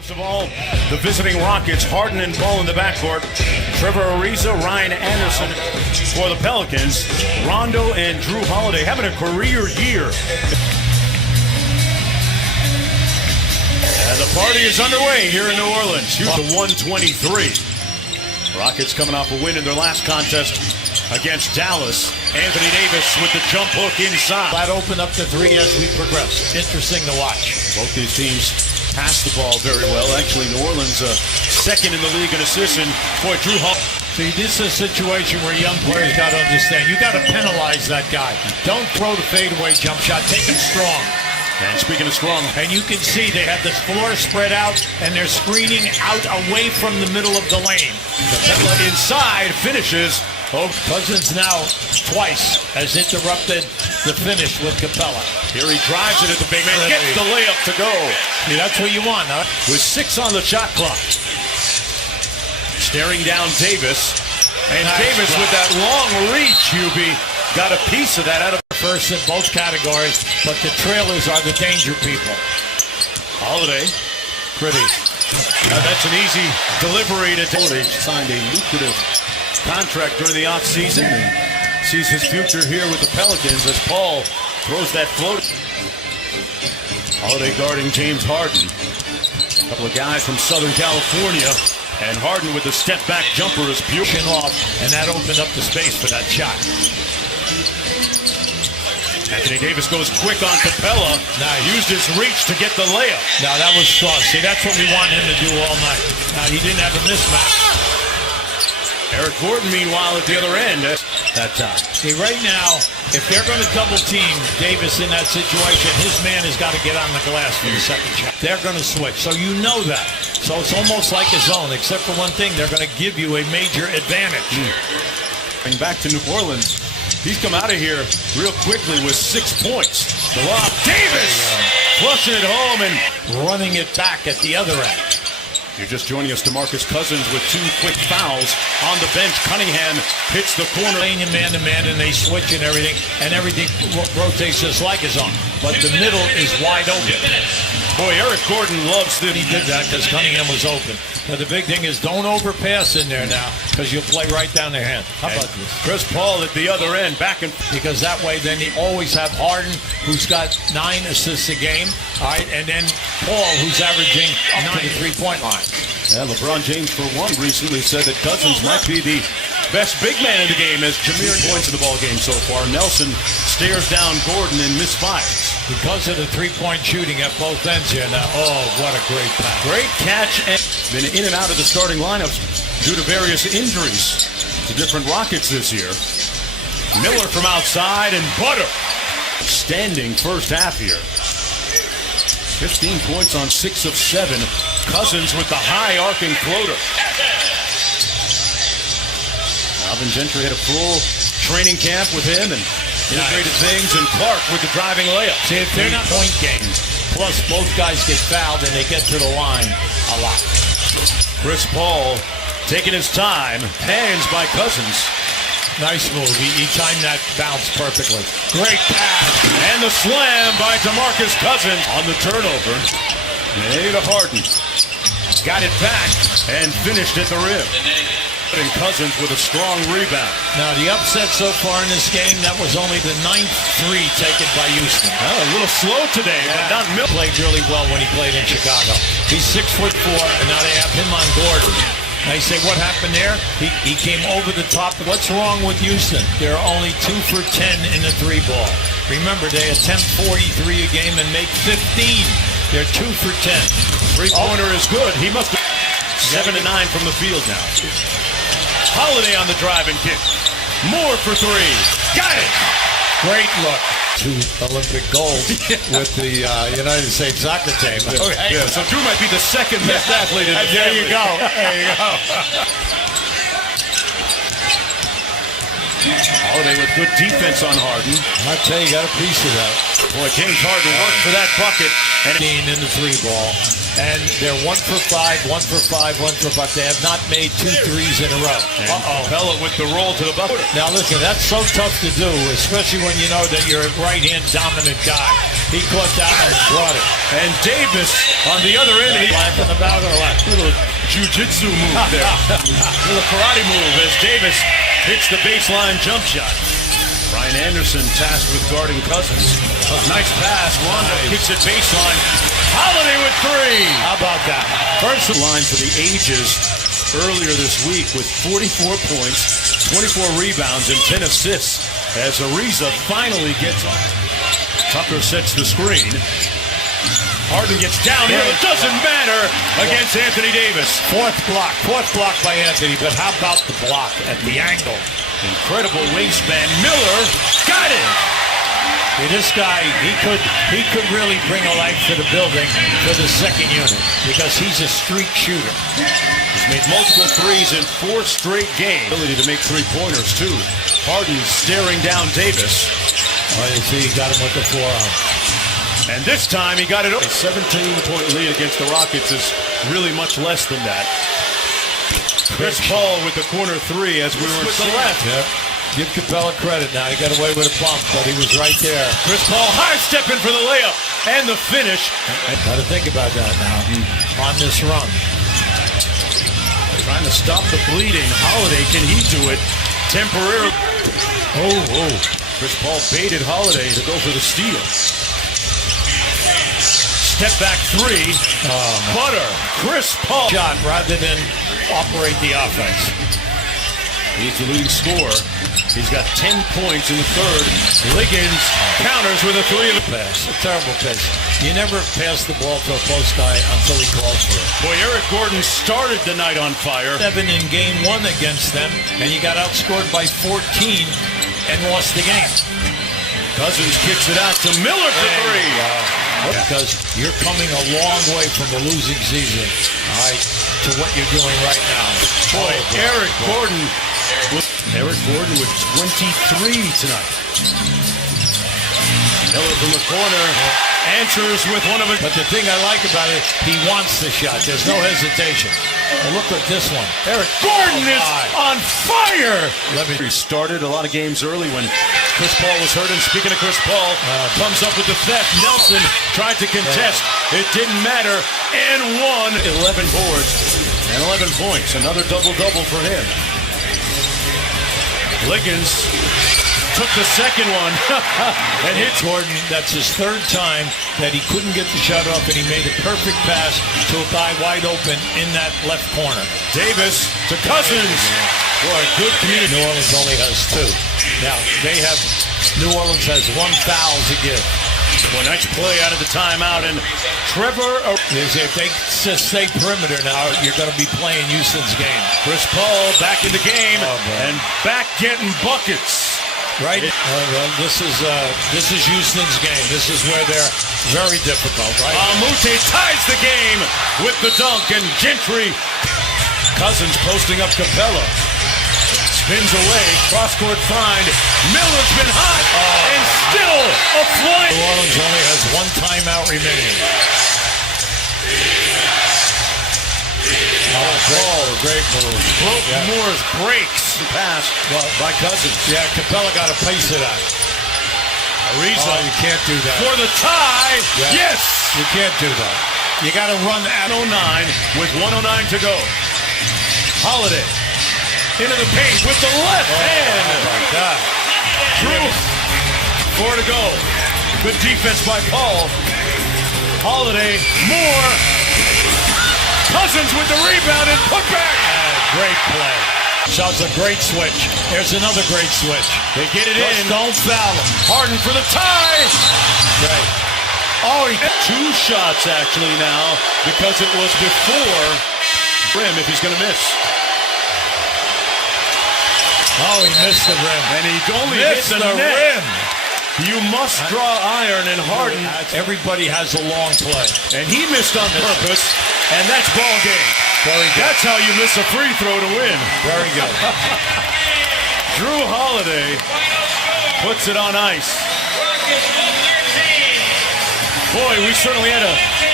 First of all, the visiting Rockets, Harden and Ball in the backcourt. Trevor Ariza, Ryan Anderson for the Pelicans. Rondo and Drew Holiday having a career year. And the party is underway here in New Orleans. Here's the 123. Rockets coming off a win in their last contest against Dallas. Anthony Davis with the jump hook inside. That opened up the three as we progress. Interesting to watch. Both these teams pass the ball very well. Actually, New Orleans second in the league in assists. And boy, Drew Holiday. See, this is a situation where young players got to understand. You got to penalize that guy. Don't throw the fadeaway jump shot. Take him strong. And speaking of strong, and you can see they have this floor spread out, and they're screening out away from the middle of the lane. Capella inside finishes. Oh, Cousins now twice has interrupted the finish with Capella. Here he drives it at the big man, gets the layup to go. See, that's what you want, huh? With 6 on the shot clock. Staring down Davis. And nice Davis shot. With that long reach, Hubie, got a piece of that out of first in both categories, but the trailers are the danger people. Holiday. Pretty. That's an easy delivery to Holiday. Signed a lucrative contract during the offseason and sees his future here with the Pelicans as Paul throws that float. Holiday guarding James Harden. A couple of guys from Southern California. And Harden with the step-back jumper is pushing off, and that opened up the space for that shot. Anthony Davis goes quick on Capella. Now used his reach to get the layup. Now that was strong. See, that's what we want him to do all night. Now he didn't have a mismatch. Eric Gordon, meanwhile, at the other end that time. See, right now, if they're going to double team Davis in that situation, his man has got to get on the glass for the second shot. They're going to switch, so you know that. So it's almost like a zone, except for one thing, they're going to give you a major advantage. And back to New Orleans. He's come out of here real quickly with 6 points. The lob, Davis flushing it home and running it back at the other end. You're just joining us, DeMarcus Cousins with 2 quick fouls on the bench. Cunningham hits the corner. Playing man to man, and they switch and everything rotates just like his own. But the middle is wide open. Boy, Eric Gordon loves that he did that because Cunningham was open. Now the big thing is don't overpass in there now because you'll play right down their hand. How about this? Chris Paul at the other end, back and because that way then you always have Harden, who's got 9 assists a game, all right, and then Paul, who's averaging up to the 3-point line. Yeah, LeBron James, for one, recently said that Cousins might be the best big man in the game as Jameer points in the ball game so far. Nelson stares down Gordon and misfires. Because of the 3-point shooting at both ends here now. Oh, what a great pass. Great catch. And been in and out of the starting lineups due to various injuries to different Rockets this year. Miller from outside and Butter. Standing first half here. 15 points on 6 of 7. Cousins with the high arcing floater. Alvin Gentry had a full training camp with him and integrated things, and Clark with the driving layup. See, if they're not point games, plus both guys get fouled and they get to the line a lot. Chris Paul taking his time, hands by Cousins. Nice move. He timed that bounce perfectly. Great pass. And the slam by DeMarcus Cousins on the turnover. Made to Harden. Got it back and finished at the rim. And Cousins with a strong rebound. Now the upset so far in this game, that was only the 9th 3 taken by Houston. Well, a little slow today, but not Miller. Played really well when he played in Chicago. He's 6'4", and now they have him on Gordon. Now you say, what happened there? He came over the top. What's wrong with Houston? They're only 2 for 10 in the 3-ball. Remember, they attempt 43 a game and make 15. They're 2 for 10. Three-pointer is good. He must have 7 and 9 from the field now. Holiday on the drive and kick. More for 3. Got it! Great look. 2 Olympic gold with the United States soccer team. Okay. Yeah, so Drew might be the second best athlete in the There you go. There you go. Holiday with good defense on Harden. I'll tell you, got a piece of that. Boy, James Harden worked for that bucket. And in the 3-ball. And they're 1 for 5, 1 for 5, 1 for 5. They have not made 2 threes in a row. Capella with the roll to the bucket. Now listen, that's so tough to do, especially when you know that you're a right-hand dominant guy. He caught that one and brought it. And Davis on the other end. Laughing about or what? Little jiu-jitsu move there. Little karate move as Davis hits the baseline jump shot. Ryan Anderson tasked with guarding Cousins. Nice pass. Rondo kicks it baseline. Holiday with 3. How about that? First line for the ages earlier this week with 44 points, 24 rebounds, and 10 assists as Ariza finally gets on. Tucker sets the screen. Harden gets down here. It doesn't matter against Anthony Davis. Fourth block by Anthony, but how about the block at the angle? Incredible wingspan. Miller got it. This guy, he could really bring a life to the building for the second unit because he's a streak shooter. He's made multiple threes in 4 straight games. Ability to make 3-pointers too. Harden staring down Davis. Oh, you see, he got him with the forearm. And this time he got it. A 17-point lead against the Rockets is really much less than that. Chris Paul with the corner 3 as we were to the left. Yep. Give Capella credit now. He got away with a bump, but he was right there. Chris Paul high-stepping for the layup and the finish. Got to think about that now on this run. Trying to stop the bleeding. Holiday, can he do it temporarily? Oh. Chris Paul baited Holiday to go for the steal. Step back 3. Butter. Chris Paul. Shot rather than operate the offense. He's the leading scorer. He's got 10 points in the third. Liggins counters with a 3 of the pass. A terrible pass. You never pass the ball to a post guy until he calls for it. Boy, Eric Gordon started the night on fire. 7 in game 1 against them, and you got outscored by 14 and lost the game. Cousins kicks it out to Miller for 3. Because you're coming a long way from a losing season, all right, to what you're doing right now. Boy, Eric Gordon with 23 tonight. Miller from the corner answers with one of it. But the thing I like about it, he wants the shot. There's no hesitation. Well, look at this one. Eric Gordon is on fire. He started a lot of games early when Chris Paul was hurt. And speaking of Chris Paul, comes up with the theft. Nelson tried to contest. It didn't matter. And won. 11 boards and 11 points. Another double-double for him. Liggins took the second one and hit Gordon. That's his 3rd time that he couldn't get the shot off, and he made a perfect pass to a guy wide open in that left corner. Davis to Cousins. Boy, good community. New Orleans only has 2. Now, New Orleans has 1 foul to give. Well, nice play out of the timeout, and Trevor. If they stay perimeter now, you're going to be playing Houston's game. Chris Paul back in the game and back getting buckets. Right? Well, this is Houston's game. This is where they're very difficult, right? Amute ties the game with the dunk, and Gentry. Cousins posting up Capella. Spins away, cross-court find. Miller's been hot, and still a flight. New Orleans only has 1 timeout remaining. Great move. Moore's breaks. Pass by Cousins. Yeah, Capella got a piece of that. Ariza, you can't do that. For the tie. Yeah. Yes. You can't do that. You got to run at 09 with 109 to go. Holiday into the paint with the left hand. Oh my God. Drew. 4 to go. Good defense by Paul. Holiday. Moore. Cousins with the rebound and put back. Great play. Shots a great switch. There's another great switch. They get it in. Don't foul him. Harden for the tie. Right. Oh, he got 2 shots actually now because it was before rim if he's going to miss. Oh, he missed the rim. And he only hit the rim. You must draw iron, and Harden. Everybody has a long play. And he missed on purpose, and that's ball game. Very good. That's how you miss a free throw to win. Very good. Drew Holiday puts it on ice. Boy, we certainly had a